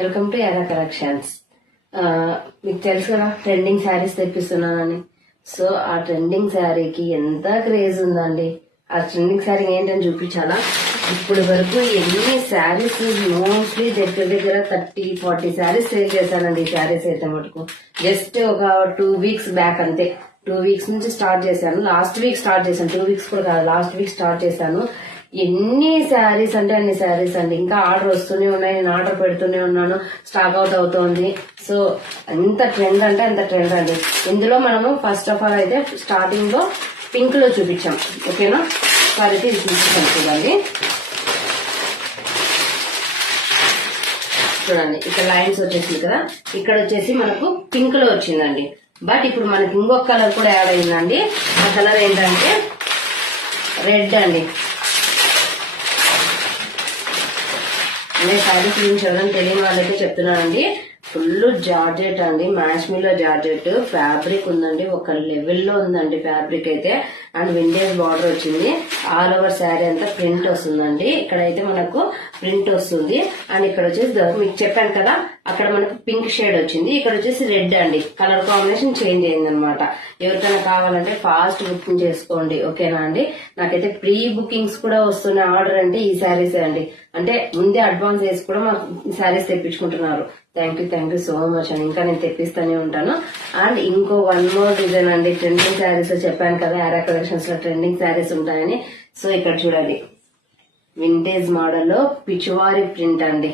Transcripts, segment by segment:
Welcome to ఎరా collections. మీకు తెలుసు కదా ట్రెండింగ్ శారీస్ తెప్పిస్తున్నానని. సో ఆ ట్రెండింగ్ శారీకి ఎంత క్రేజ్ ఉందండి. ఆ ట్రెండింగ్ శారీ ఏంటని చూపించాలా. ఇప్పుడు వరకు ఎన్ని శారీస్ మోస్ట్లీ దగ్గర 30-40 శారీస్ సేల్ చేశానండి. ఈ శారీస్ అయితే మటుకు జస్ట్ ఒక 2 వీక్స్ బ్యాక్ అంతే. 2 వీక్స్ నుంచి స్టార్ట్ చేశాను. లాస్ట్ వీక్ స్టార్ట్ చేశాను. 2 వీక్స్ కూడా కాదు, లాస్ట్ వీక్ స్టార్ట్ చేశాను. ఎన్ని శారీస్ అంటే అన్ని శారీస్ అండి. ఇంకా ఆర్డర్ వస్తూనే ఉన్నాయి. నేను ఆర్డర్ పెడుతూనే ఉన్నాను. స్టాక్ అవుట్ అవుతోంది. సో ఎంత ట్రెండ్ అంటే అంత ట్రెండ్ అండి. ఇందులో మనము ఫస్ట్ ఆఫ్ ఆల్ అయితే స్టార్టింగ్ లో పింక్ లో చూపించాం. ఓకేనా, సారీ అయితే ఇది చూపించాం. చూడండి ఇక్కడ లైన్స్ వచ్చేసింది కదా. ఇక్కడ వచ్చేసి మనకు పింక్ లో వచ్చిందండి. బట్ ఇప్పుడు మనకి ఇంకొక కలర్ కూడా యాడ్ అయిందండి. ఆ కలర్ ఏంటంటే రెడ్ అండి. నేను శారీ గురించి ఎవరైనా తెలియని వాళ్ళైతే చెప్తున్నానండి. ఫుల్ జార్జెట్ అండి, మ్యాష్మిలో జార్జెట్ ఫ్యాబ్రిక్ ఉందండి. ఒక లెవెల్లో ఉందండి ఫ్యాబ్రిక్ అయితే. అండ్ వింటేజ్ బార్డర్ వచ్చింది. ఆల్ ఓవర్ శారీ అంతా ప్రింట్ వస్తుందండి. ఇక్కడైతే మనకు ప్రింట్ వస్తుంది. అండ్ ఇక్కడ వచ్చేసి మీకు చెప్పాను కదా, అక్కడ మనకు పింక్ షేడ్ వచ్చింది. ఇక్కడ వచ్చేసి రెడ్ అండి. కలర్ కాంబినేషన్ చేంజ్ అయింది అనమాట. ఎవరికైనా కావాలంటే ఫాస్ట్ బుకింగ్ చేసుకోండి. ఓకేనా అండి. నాకైతే ప్రీ బుకింగ్స్ కూడా వస్తున్న ఆర్డర్ అంటే ఈ శారీస్ అండి. అంటే ముందే అడ్వాన్స్ వేసి కూడా మాకు శారీస్ తెప్పించుకుంటున్నారు. థ్యాంక్ యూ సో మచ్ అండి. ఇంకా నేను తెప్పిస్తూనే ఉంటాను. అండ్ ఇంకో 1 మోర్ డిజైన్ అండి. ట్రెండింగ్ శారీస్ చెప్పాను కదా, ఆరా కలెక్షన్స్ లో ట్రెండింగ్ శారీస్ ఉంటాయని. సో ఇక్కడ చూడండి, వింటేజ్ మోడల్లో పిచువారి ప్రింట్ అండి.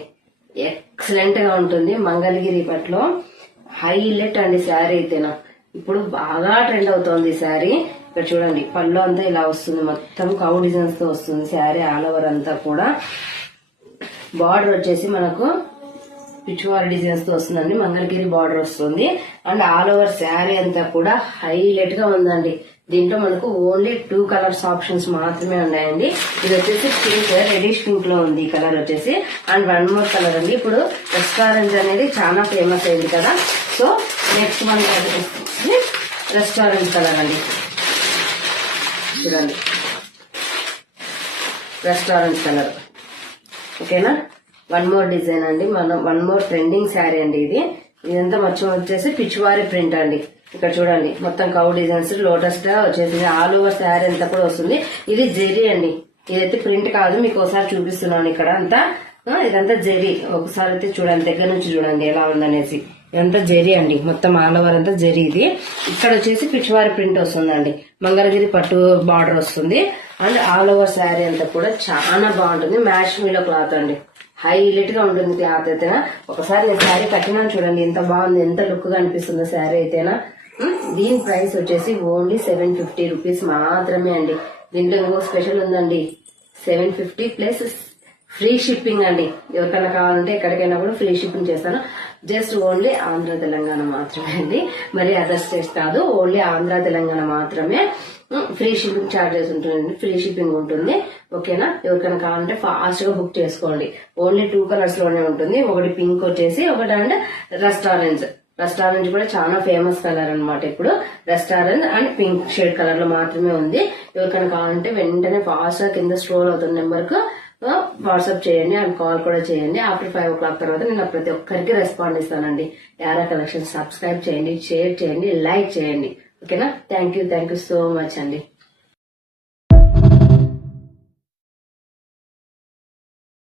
ఎక్సలెంట్ గా ఉంటుంది. మంగళగిరి పట్లో హైలైట్ అండి శారీ అయితేనా. ఇప్పుడు బాగా ట్రెండ్ అవుతోంది ఈ శారీ. ఇక్కడ చూడండి, పళ్ళు అంతా ఇలా వస్తుంది. మొత్తం కౌ డిజైన్స్ తో వస్తుంది శారీ ఆల్ ఓవర్ అంతా కూడా. బార్డర్ వచ్చేసి మనకు పిచువారి డిజైన్స్ తో వస్తుందండి. మంగళగిరి బార్డర్ వస్తుంది. అండ్ ఆల్ ఓవర్ శారీ అంతా కూడా హైలైట్ గా ఉందండి. దీంట్లో మనకు ఓన్లీ 2 కలర్స్ ఆప్షన్స్ మాత్రమే ఉన్నాయండి. ఇది వచ్చేసి పింక్, రెడిష్ పింక్ లో ఉంది ఈ కలర్ వచ్చేసి. అండ్ 1 మోర్ కలర్ అండి. ఇప్పుడు రెస్టారెంట్ అనేది చాలా ఫేమస్ అయింది కదా. So next one restaurant colour అండి. చూడండి, రెస్టారెంట్ కలర్. ఓకేనా, 1 మోర్ డిజైన్ అండి. మనం 1 మోర్ ట్రెండింగ్ శారీ అండి ఇది. ఇదంతా మొత్తం వచ్చేసి పిచువారి ప్రింట్ అండి. ఇక్కడ చూడండి, మొత్తం కౌ డిజైన్స్ లోటస్ గా వచ్చేసి ఆల్ ఓవర్ శారీ అంతా కూడా వస్తుంది. ఇది జెరీ అండి. ఇదైతే ప్రింట్ కాదు, మీకు ఒకసారి చూపిస్తున్నాను. ఇక్కడ అంతా ఇదంతా జెరీ. ఒకసారి అయితే చూడండి, దగ్గర నుంచి చూడండి ఎలా ఉందనేసి. ఇదంతా జెరీ అండి. మొత్తం ఆల్ ఓవర్ అంతా జెరీ. ఇది ఇక్కడ వచ్చేసి పిచువారి ప్రింట్ వస్తుందండి. మంగళగిరి పట్టు బార్డర్ వస్తుంది. అండ్ ఆల్ ఓవర్ శారీ అంతా కూడా చాలా బాగుంటుంది. మ్యాష్ మీలో క్లాత్ అండి. హైలైట్ గా ఉంటుంది క్లాత్ అయితేనా. ఒకసారి నేను శారీ కట్టినాను చూడండి, ఎంత బాగుంది, ఎంత లుక్ గా అనిపిస్తుందో శారీ అయితేనా. దీని ప్రైస్ వచ్చేసి ఓన్లీ 750 రూపీస్ మాత్రమే అండి. దీంట్లో ఇంకో స్పెషల్ ఉందండి, 750 ప్లస్ ఫ్రీ షిప్పింగ్ అండి. ఎవరికైనా కావాలంటే ఎక్కడికైనా కూడా ఫ్రీ షిప్పింగ్ చేస్తాను. జస్ట్ ఓన్లీ ఆంధ్ర తెలంగాణ మాత్రమే అండి. మరి అదర్ స్టేట్స్ కాదు, ఓన్లీ ఆంధ్ర తెలంగాణ మాత్రమే. ఫ్రీ షిప్పింగ్ చార్జెస్ ఉంటుందండి, ఫ్రీ షిప్పింగ్ ఉంటుంది. ఓకేనా, ఎవరికైనా కావాలంటే ఫాస్ట్ గా బుక్ చేసుకోండి. ఓన్లీ 2 కలర్స్ లోనే ఉంటుంది. ఒకటి పింక్ వచ్చేసి, ఒకటి అండ్ రెస్టారెంట్ కూడా చాలా ఫేమస్ కలర్ అనమాట. ఇప్పుడు restaurant and pink shade colour లో మాత్రమే ఉంది. ఎవరికైనా కావాలంటే వెంటనే ఫాస్ట్ గా కింద స్క్రోల్ అవుతున్న నెంబర్ కు వాట్సాప్ చేయండి అండ్ కాల్ కూడా చేయండి. ఆఫ్టర్ 5 o'clock తర్వాత నేను ప్రతి ఒక్కరికి రెస్పాండ్ ఇస్తానండి. యారా కలెక్షన్ సబ్స్క్రైబ్ చేయండి, షేర్ చేయండి, లైక్ చేయండి. ఓకేనా, థ్యాంక్ యూ సో మచ్ అండి.